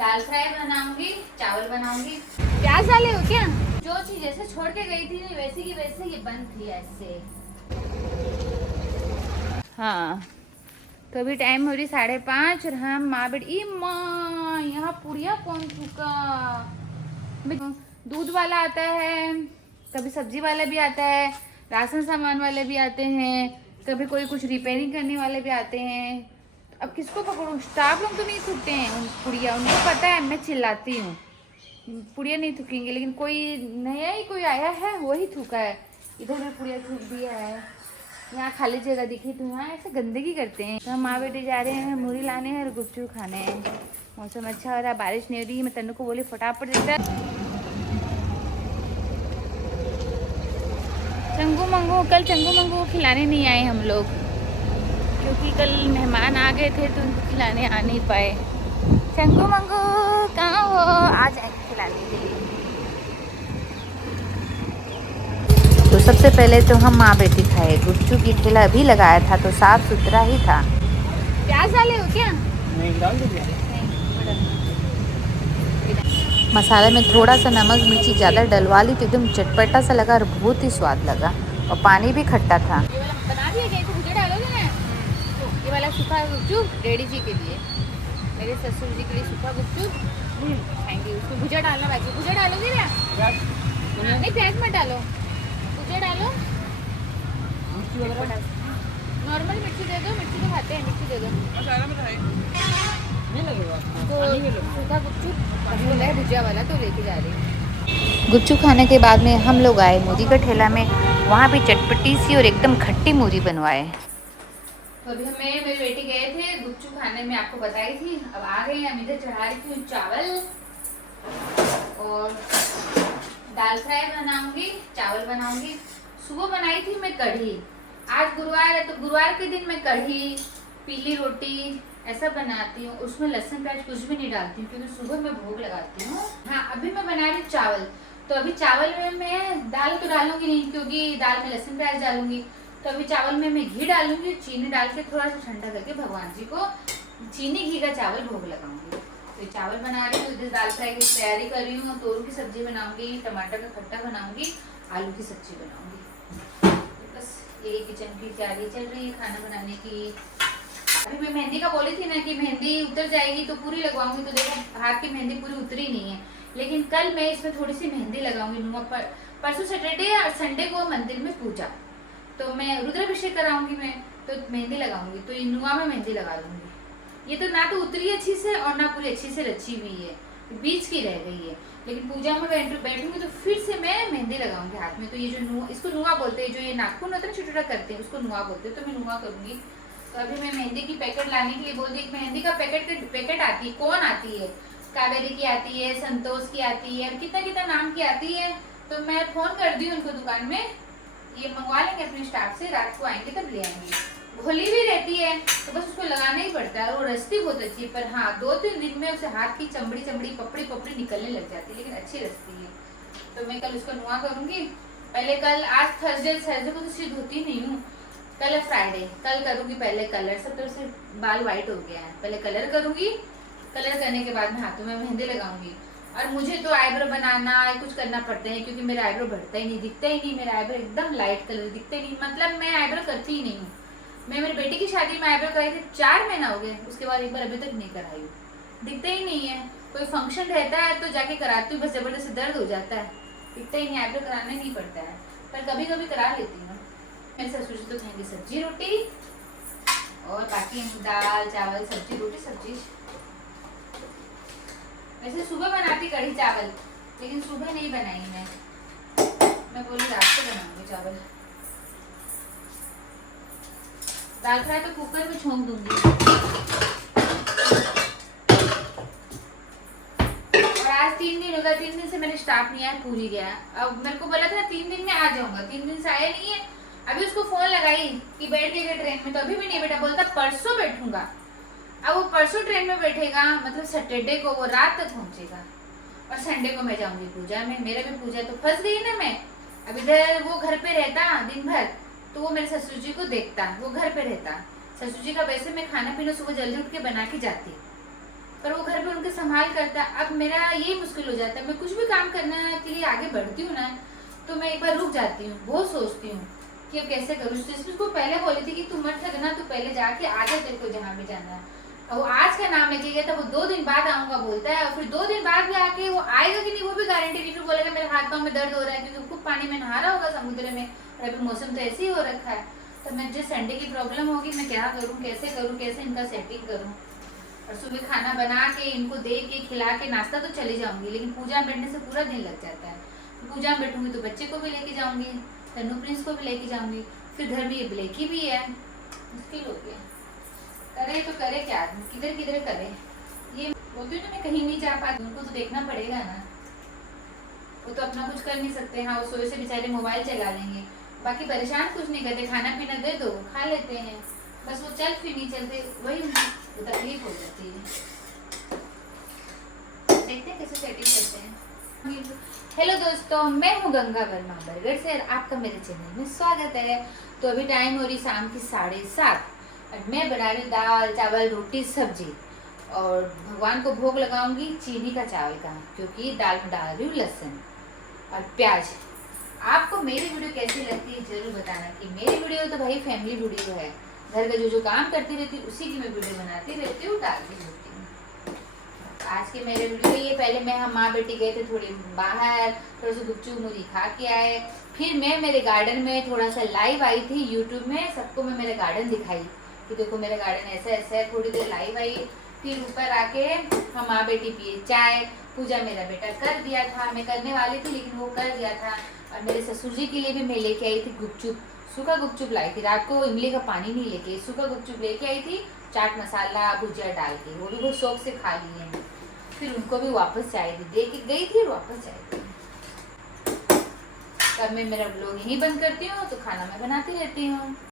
दाल fry बनाऊंगी, चावल बनाऊंगी। प्याज डाले हो क्या? जो चीज जैसे छोड़ के गई थी वैसे की वैसे ये बंद थी ऐसे। हाँ तो अभी टाइम हो रही 5:30 और हम माँ बेटी माँ यहाँ पुड़िया कौन फूका। दूध वाला आता है, कभी सब्जी वाला भी आता है, राशन सामान वाले भी आते हैं, कभी कोई कुछ रिपेयरिंग करने वाले भी आते हैं। अब किसको पकड़ूं? स्टाफ लोग तो नहीं थूकते हैं उन पुड़िया, उनको पता है मैं चिल्लाती हूँ पुड़िया नहीं थूकेंगे, लेकिन कोई नया ही कोई आया है वही थूका है। इधर में पुड़िया थूक दिया है। यहाँ खाली जगह दिखी तो यहाँ ऐसे गंदगी करते हैं। तो हम माँ बेटे जा रहे हैं मुरही लाने हैं और गुपचुप खाने हैं। मौसम अच्छा हो रहा है, बारिश नहीं हो रही है। मैं तन्नू को बोली फटाफट देता चंगू मंगू। कल चंगू मंगू खिलाने नहीं आए हम लोग क्योंकि कल मेहमान आ गए थे तो उनको खिलाने आ नहीं पाए। चंगू मंगू कहाँ हो? आ जाएंगे खिलाने के लिए। तो सबसे पहले तो हम माँ बेटी खाए। गुपचुप की ठेला अभी लगाया था तो साफ सुथरा ही था। प्याज डाले हो क्या? नहीं डाल दीजिए। मसाले में थोड़ा सा नमक मिर्ची ज़्यादा डलवा ली तो एकदम चटपटा सा लगा और बहुत ही स्वाद लगा और पानी भी खट्टा था। ये वाला बना दिया क्या? भुजा डालोगे ना? ये वाला सूखा गुपचुप डैडी जी के लिए, मेरे ससुर जी के लिए सूखा गुपचुप खाएंगे। उसमें भुजा डालना बाकी। भुजा डालोगे क्या? नहीं प्याज मत डालो, भुजा डालो। नॉर्मल मिर्ची दे दो, मिर्ची तो खाते हैं, मिर्ची दे दो। नहीं लगेगा तो सूखा गुपचुप भुजिया वाला तो लेके जा रही हूँ। गुपचुप खाने के बाद में हम लोग आए मोदी का ठेला में। वहाँ भी चटपटी सी और एकदम खट्टी मूरी बनवाए। तो अभी हमें मेरी बेटी गए थे गुपचुप खाने में, आपको बताई थी। अब आ गए हम, इधर चढ़ा रही थी चावल और दाल फ्राई बनाऊंगी, चावल बनाऊंगी। सुबह बनाई थी मैं कढ़ी। आज गुरुवार है तो गुरुवार के दिन मैं कढ़ी, पीली रोटी ऐसा बनाती हूँ। उसमें लहसुन प्याज कुछ भी नहीं डालती हूँ क्योंकि सुबह मैं भोग लगाती हूँ। हाँ अभी मैं बना रही हूँ चावल। तो अभी चावल में मैं दाल तो डालूंगी नहीं क्योंकि दाल में लहसुन प्याज डालूंगी। तो अभी चावल में मैं घी डालूंगी, चीनी डाल के थोड़ा सा ठंडा करके भगवान जी को चीनी घी का चावल भोग लगाऊंगी। तो चावल बना रही हूँ, इधर दाल फ्राई की तैयारी कर रही हूँ। तोरू की सब्जी बनाऊंगी, टमाटर का खट्टा बनाऊंगी, आलू की सब्जी बनाऊंगी। बस यही किचन की तैयारी चल रही है खाना बनाने की। अभी मैं मेहंदी का बोली थी ना कि मेहंदी उतर जाएगी तो पूरी लगवाऊंगी। तो देखो हाथ की मेहंदी पूरी उतरी नहीं है, लेकिन कल मैं इसमें थोड़ी सी मेहंदी लगाऊंगी। परसों सैटरडे और संडे को मंदिर में पूजा, तो मैं रुद्राभिषेक कराऊंगी मैं, तो मेहंदी लगाऊंगी। तो ये नुआ में मेहंदी लगा दूंगी। ये तो ना तो उतरी अच्छी से और ना पूरी अच्छी से रची हुई है, बीच की रह गई है। लेकिन पूजा में बैठूंगी तो फिर से मैं मेहंदी लगाऊंगी हाथ में। तो ये जो नुआ, इसको नुआ बोलते हैं, जो ये नाखून होता है छोटा छोटा करते हैं उसको नुआ बोलते हैं। तो मैं नुआ करूंगी। तो अभी मैं मेहंदी की पैकेट लाने के लिए बोल दी। मेहंदी का पैकेट आती है, कौन आती है, कावेरी की आती है, संतोष की आती है, कितना कितना नाम की आती है। तो मैं फोन कर दी उनको दुकान में, ये मंगवा लेंगे अपने स्टाफ से, रात को आएंगे तब ले आएंगे। घोली भी रहती है तो बस उसको लगाना ही पड़ता है। वो रस्ती बहुत अच्छी है, पर हाँ 2-3 दिन में उसे हाथ की चमड़ी पपड़ी निकलने लग जाती है, लेकिन अच्छी रस्ती है। तो मैं कल उसको नुआ करूंगी। पहले कल, आज थर्सडे को तो सिर्फ धोती नहीं हूँ, कल है फ्राइडे, कल करूंगी पहले कलर। सब तरफ से बाल वाइट हो गया है, पहले कलर करूंगी। कलर करने के बाद में हाथों में मेहंदी लगाऊंगी। और मुझे तो आईब्रो बनाना कुछ करना पड़ता है क्योंकि मेरा आईब्रो बढ़ता ही नहीं, दिखता ही नहीं। मेरा आईब्रो एकदम लाइट कलर दिखता ही नहीं, मतलब मैं आईब्रो करती ही नहीं हूँ। मैं मेरी बेटी की शादी में आईब्रो कराई थी, 4 महीना हो गए, उसके बाद एक बार अभी तक नहीं कराई हूँ। दिखता ही नहीं है। कोई फंक्शन रहता है तो जाके कराती हूँ, बस जबरदस्ती दर्द हो जाता है, दिखता ही नहीं। आईब्रो कराना नहीं पड़ता है, पर कभी कभी करा लेती हूँ। मेरे ससुर जी तो खाएंगे सब्जी रोटी और बाकी दाल चावल सब्जी रोटी सब्जी। वैसे सुबह बनाती कढ़ी चावल, लेकिन सुबह नहीं बनाई मैं बोली रात को बनाऊंगी चावल। दाल फ्राई तो कुकर में छोंक दूंगी। और आज 3 दिन होगा, 3 दिन से मेरे स्टाफ नहीं आया, पूरी गया। अब मेरे को बोला था 3 दिन में आ जाऊंगा, 3 दिन से आया नहीं है। अभी उसको फोन लगाई कि बैठ गए ट्रेन में, तो अभी भी नहीं बैठा। बोलता परसों बैठूंगा। अब वो परसों ट्रेन में बैठेगा, मतलब सैटरडे को वो रात तक पहुंचेगा और संडे को मैं जाऊंगी पूजा में। मेरे में पूजा तो फंस गई ना मैं। अब इधर वो घर पे रहता दिन भर तो वो मेरे ससुर जी को देखता, वो घर पे रहता। ससुर जी का वैसे मैं खाना पीना सुबह जल्दी उठ के बना के जाती, पर वो घर पे उनके संभाल करता है। अब मेरा ये मुश्किल हो जाता है, मैं कुछ भी काम करने के लिए आगे बढ़ती हूँ ना, तो मैं एक बार रुक जाती हूँ, बहुत सोचती हूँ कि अब कैसे करूँ। उसको पहले बोली थी कि तू मत थकना, तू पहले जाके आगे तेरे को जहाँ भी जाना है। और वो आज का नाम लेके गया था, वो 2 दिन बाद आऊंगा बोलता है, और फिर 2 दिन बाद भी आके वो आएगा कि नहीं वो भी गारंटी नहीं। फिर बोलेगा मेरे हाथ पाँव में दर्द हो रहा है, क्योंकि खूब पानी में नहा रहा होगा समुद्र में, और अभी मौसम तो ऐसे ही हो रखा है। तो मैं जो संडे की प्रॉब्लम होगी, मैं क्या करूँ, कैसे इनका सेटिंग करूँ। और सुबह खाना बना के इनको दे के खिला के नाश्ता तो चली जाऊंगी, लेकिन पूजा में बैठने से पूरा दिन लग जाता है। पूजा में बैठूंगी तो बच्चे को भी लेके जाऊंगी, तन्नू प्रिंस को भी लेके जाऊंगी, फिर घर में ये ब्लैकी भी है, मुश्किल हो गया। करे तो करे क्या आदमी, किधर किधर करे। ये बोलती हूँ ना मैं कहीं नहीं जा पाती, उनको तो देखना पड़ेगा ना, वो तो अपना कुछ कर नहीं सकते। हाँ, वो सोए से बेचारे मोबाइल चला लेंगे, बाकी परेशान कुछ नहीं करते, खाना पीना दे दो खा लेते हैं, बस वो चल फिर नहीं चलते, वही उनको तकलीफ हो जाती है। देखते हैं कैसे सेटिंग करते हैं। हेलो दोस्तों, मैं हूँ गंगा वर्मा बरगढ़ से, आपका मेरे चैनल में स्वागत है। तो अभी टाइम हो रही शाम की 7:30 और मैं बना रही दाल चावल रोटी सब्जी, और भगवान को भोग लगाऊंगी चीनी का चावल का, क्योंकि दाल में डाल रही हूँ लहसुन और प्याज। आपको मेरी वीडियो कैसी लगती है जरूर बताना, कि मेरी वीडियो तो भाई फैमिली वीडियो है, घर का जो काम करती रहती है उसी की मैं वीडियो बनाती रहती हूँ, डालती रहती हूँ। आज के मेरे वीडियो ये, पहले मैं हम माँ बेटी गए थे थोड़ी बाहर, थोड़ा सा गुपचुप मुझे खा के आए, फिर मैं मेरे गार्डन में थोड़ा सा लाइव आई थी यूट्यूब में, सबको मैं मेरा गार्डन दिखाई कि देखो मेरा गार्डन ऐसा ऐसा है, थोड़ी देर लाइव आई, फिर ऊपर आके हम माँ बेटी पिए चाय। पूजा मेरा बेटा कर दिया था, मैं करने वाली थी लेकिन वो कर दिया था। और मेरे ससुर जी के लिए भी मैं लेके आई थी गुपचुप, सूखा गुपचुप लाई थी, रात को इमली का पानी नहीं लेके सूखा गुपचुप लेके आई थी, चाट मसाला भुजिया डाल के, वो भी बहुत शौक से खा लिए हैं। फिर उनको भी वापस चाय दी, दे के गई थी और वापस चाय दी। तब मैं मेरा ब्लॉग यहीं बंद करती हूँ, तो खाना मैं बनाती रहती हूँ।